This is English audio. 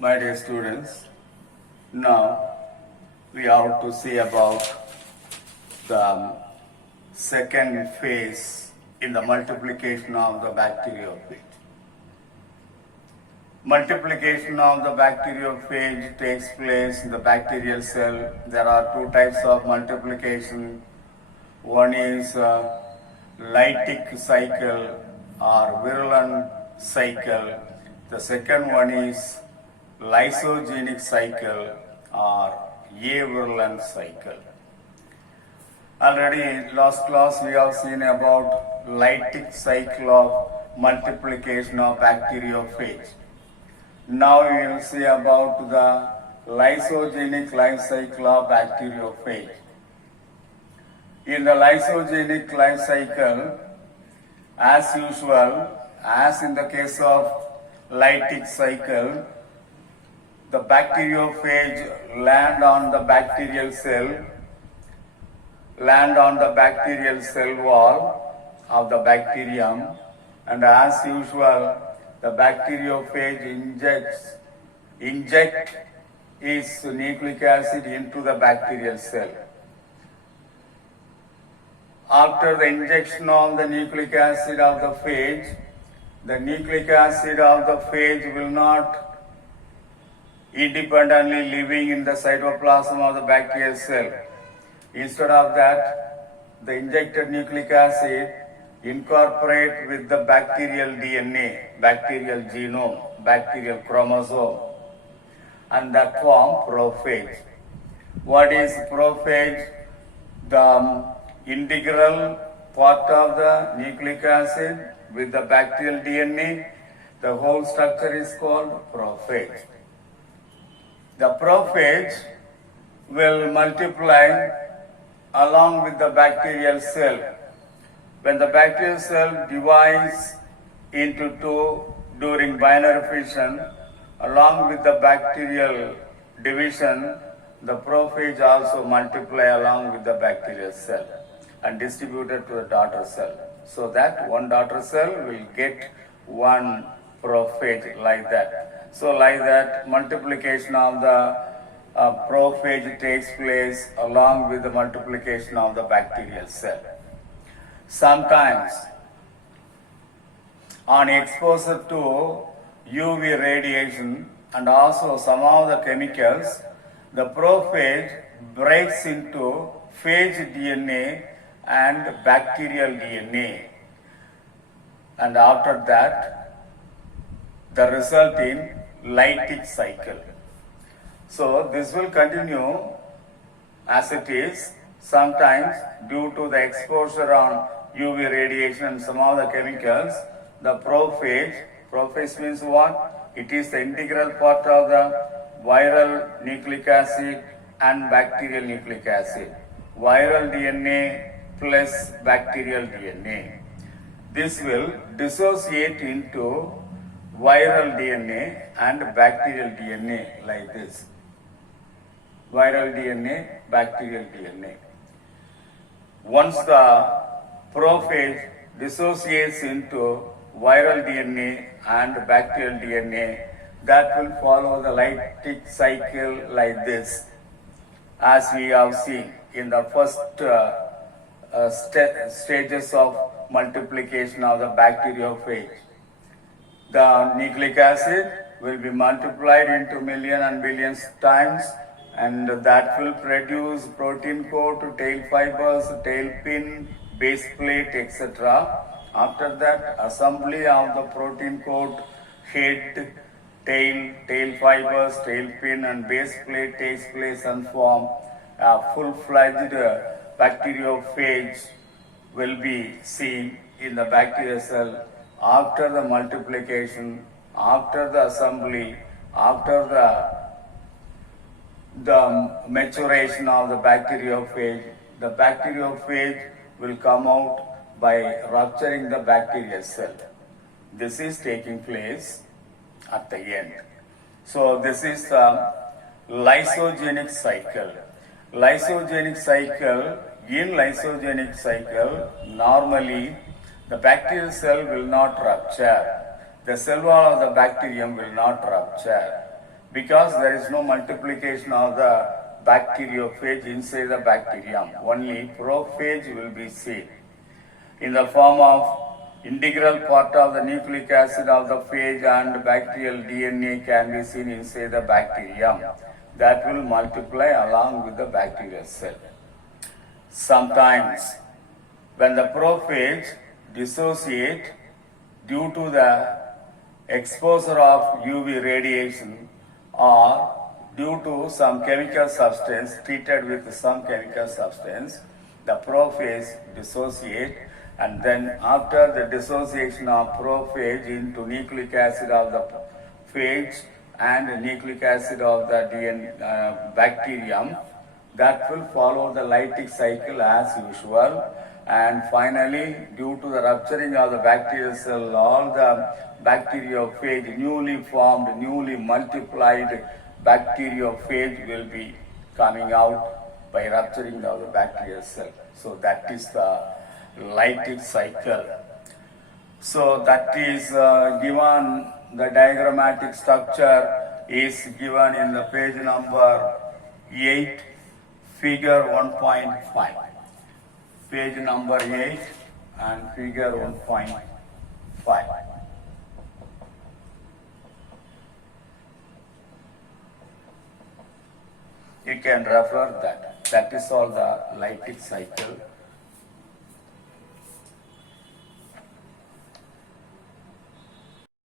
My dear students, now we have to see about the second phase in the multiplication of the bacteriophage. Multiplication of the bacteriophage takes place in the bacterial cell. There are two types of multiplication. One is lytic cycle or virulent cycle. The second one is lysogenic cycle or avirulent cycle. Already last class we have seen about lytic cycle of multiplication of bacteriophage. Now we will see about the lysogenic life cycle of bacteriophage. In the lysogenic life cycle, as usual, as in the case of lytic cycle, the bacteriophage land on the bacterial cell wall of the bacterium, and as usual the bacteriophage inject its nucleic acid into the bacterial cell. After the injection of the nucleic acid of the phage, the nucleic acid of the phage will not independently living in the cytoplasm of the bacterial cell. Instead of that, the injected nucleic acid incorporate with the bacterial DNA, bacterial genome, bacterial chromosome, and that form prophage. What is prophage? The integral part of the nucleic acid with the bacterial DNA, the whole structure is called prophage. The prophage will multiply along with the bacterial cell. When the bacterial cell divides into two during binary fission, along with the bacterial division, the prophage also multiply along with the bacterial cell and distributed to the daughter cell. So that one daughter cell will get one prophage like that. So like that, multiplication of the prophage takes place along with the multiplication of the bacterial cell. Sometimes on exposure to UV radiation and also some of the chemicals, the prophage breaks into phage DNA and bacterial DNA, and after that the result in lytic cycle. So this will continue as it is. Sometimes due to the exposure on UV radiation and some of the chemicals, the prophage means what? It is the integral part of the viral nucleic acid and bacterial nucleic acid. Viral DNA plus bacterial DNA. This will dissociate into viral DNA and bacterial DNA like this. Viral DNA, bacterial DNA. Once the prophage dissociates into viral DNA and bacterial DNA, that will follow the lytic cycle like this, as we have seen in the first stages of multiplication of the bacteriophage. The nucleic acid will be multiplied into million and billions times, and that will produce protein coat, tail fibers, tail pin, base plate, etc. After that, assembly of the protein coat, head, tail fibers, tail pin and base plate takes place and form a full-fledged bacteriophage will be seen in the bacterial cell after the multiplication, after the assembly, after the maturation of the bacteriophage. The bacteriophage will come out by rupturing the bacterial cell. This is taking place at the end. So this is the lysogenic cycle. Lysogenic cycle, normally the bacterial cell will not rupture. The cell wall of the bacterium will not rupture. because there is no multiplication of the bacteriophage inside the bacterium. Only prophage will be seen in the form of integral part of the nucleic acid of the phage, and bacterial DNA can be seen inside the bacterium that will multiply along with the bacterial cell. Sometimes when the prophage dissociate due to the exposure of UV radiation or due to some chemical substance treated with some chemical substance, the prophage dissociate, and then after the dissociation of prophage into nucleic acid of the phage and the nucleic acid of the bacterium, that will follow the lytic cycle as usual, and finally due to the rupturing of the bacterial cell, all the bacteriophage, newly formed, newly multiplied bacteriophage will be coming out by rupturing of the bacterial cell. So that is the lytic cycle. So that is given, the diagrammatic structure is given in the page number 8, figure 1.5. Page number 8 and figure 1.5. You can refer that. That is all the lytic cycle.